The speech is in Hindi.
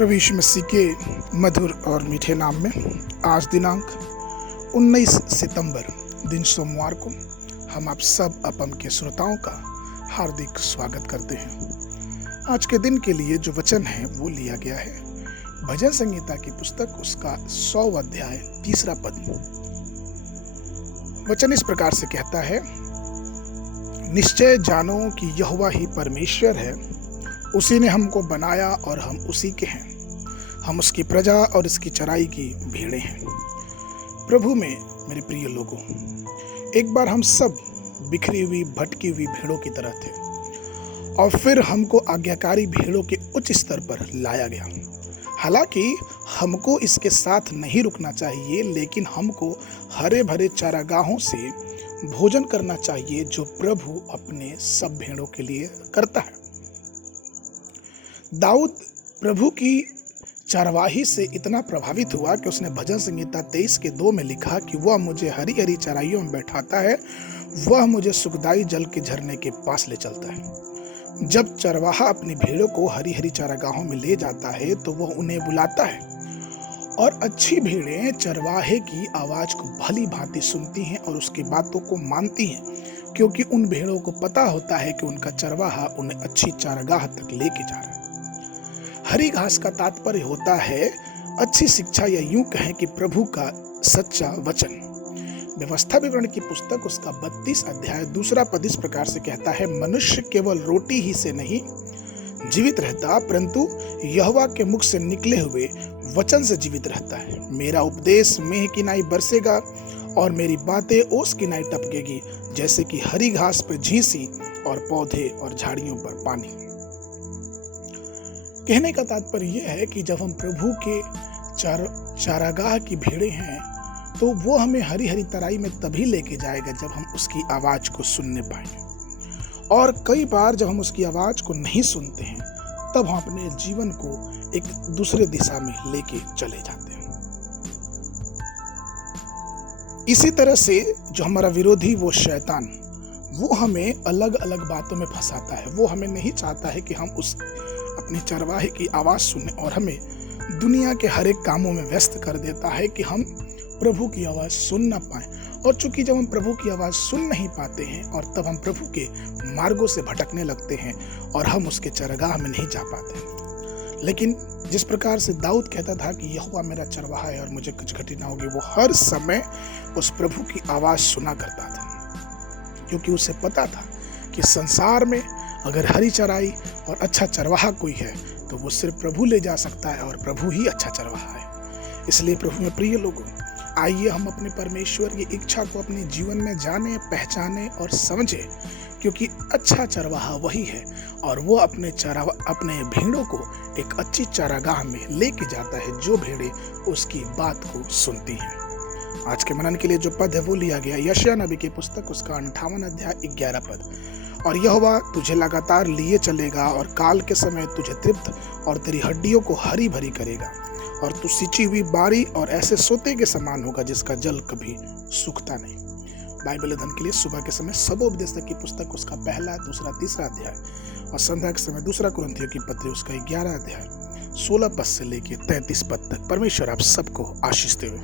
प्रभु यीशु मसीह के मधुर और मीठे नाम में आज दिनांक 19 सितंबर दिन सोमवार को हम आप सब अपम के श्रोताओं का हार्दिक स्वागत करते हैं। आज के दिन के लिए जो वचन है वो लिया गया है भजन संहिता की पुस्तक उसका 100 अध्याय 3 पद। वचन इस प्रकार से कहता है, निश्चय जानो कि यहोवा ही परमेश्वर है, उसी ने हमको बनाया और हम उसी के हैं, हम उसकी प्रजा और इसकी चराई की भेड़ें हैं। प्रभु में मेरे प्रिय लोगों, एक बार हम सब बिखरी हुई भटकी हुई भेड़ों की तरह थे और फिर हमको आज्ञाकारी भेड़ों के उच्च स्तर पर लाया गया। हालांकि हमको इसके साथ नहीं रुकना चाहिए, लेकिन हमको हरे भरे चारागाहों से भोजन करना चाहिए जो प्रभु अपने सब भेड़ों के लिए करता है। दाऊद प्रभु की चरवाही से इतना प्रभावित हुआ कि उसने भजन संहिता 23:2 में लिखा कि वह मुझे हरी हरी चराइयों में बैठाता है, वह मुझे सुखदाई जल के झरने के पास ले चलता है। जब चरवाहा अपनी भेड़ों को हरी हरी चारागाहों में ले जाता है तो वह उन्हें बुलाता है और अच्छी भेड़ें चरवाहे की आवाज को भली भांति सुनती हैं और उसकी बातों को मानती हैं, क्योंकि उन भेड़ों को पता होता है कि उनका चरवाहा उन्हें अच्छी चारागाह तक लेके जा रहा है। हरी घास का तात्पर्य होता है अच्छी शिक्षा, या यूं कहें कि प्रभु का सच्चा वचन। व्यवस्था विवरण की पुस्तक उसका 32 अध्याय 2 पद इस प्रकार से कहता है, मनुष्य केवल रोटी ही से नहीं जीवित रहता, परंतु यहोवा के मुख से निकले हुए वचन से जीवित रहता है। मेरा उपदेश मेह की नाई बरसेगा और मेरी बातें ओस की नाई टपकेगी, जैसे कि हरी घास पर झींसी और पौधे और झाड़ियों पर पानी। कहने का तात्पर्य यह है कि जब हम प्रभु के चारागाह की भेड़ें हैं तो वो हमें हरी हरी तराई में तभी लेके जाएगा जब हम उसकी आवाज को सुनने पाएंगे। और कई बार जब हम उसकी आवाज को नहीं सुनते हैं तब हम अपने जीवन को एक दूसरे दिशा में लेके चले जाते हैं। इसी तरह से जो हमारा विरोधी वो शैतान, वो हमें अलग अलग बातों में फंसाता है। वो हमें नहीं चाहता है कि हम उस अपने चरवाहे की आवाज सुने और हमें दुनिया के हर एक कामों में व्यस्त कर देता है कि हम प्रभु की आवाज सुन ना पाएं। और चूंकि जब हम प्रभु की आवाज सुन नहीं पाते हैं और तब हम प्रभु के मार्गों से भटकने लगते हैं और हम उसके चरगाह में नहीं जा पाते। लेकिन जिस प्रकार से दाऊद कहता था कि यहोवा मेरा चरवाहा है और मुझे कुछ घटी ना होगी, वो हर समय उस प्रभु की आवाज सुना करता था, क्योंकि उसे पता था कि संसार में अगर हरी चराई और अच्छा चरवाहा कोई है तो वो सिर्फ प्रभु ले जा सकता है और प्रभु ही अच्छा चरवाहा है। इसलिए प्रभु में प्रिय लोगों, आइए हम अपने परमेश्वर की इच्छा को अपने जीवन में जाने, पहचाने और समझें, क्योंकि अच्छा चरवाहा वही है और वो अपने भेड़ों को एक अच्छी चारागाह में लेके जाता है जो भेड़ें उसकी बात को सुनती हैं। आज के मनन के लिए जो पद है वो लिया गया यशायाह नबी की पुस्तक उसका 58 अध्याय 11 पद। और यहोवा तुझे लगातार लिए चलेगा और काल के समय तुझे तृप्त और तेरी हड्डियों को हरी भरी करेगा, और तू सिंची हुई बारी और ऐसे सोते के समान होगा जिसका जल कभी सूखता नहीं। बाइबल अध्ययन के लिए सुबह के समय सबोपदेशक की पुस्तक उसका 1, 2, 3 अध्याय और संध्या के समय 2 कुरिन्थियों की पत्री उसका 11 अध्याय 16 पद से लेकर 33 पद तक। परमेश्वर आप सबको आशीष देवे।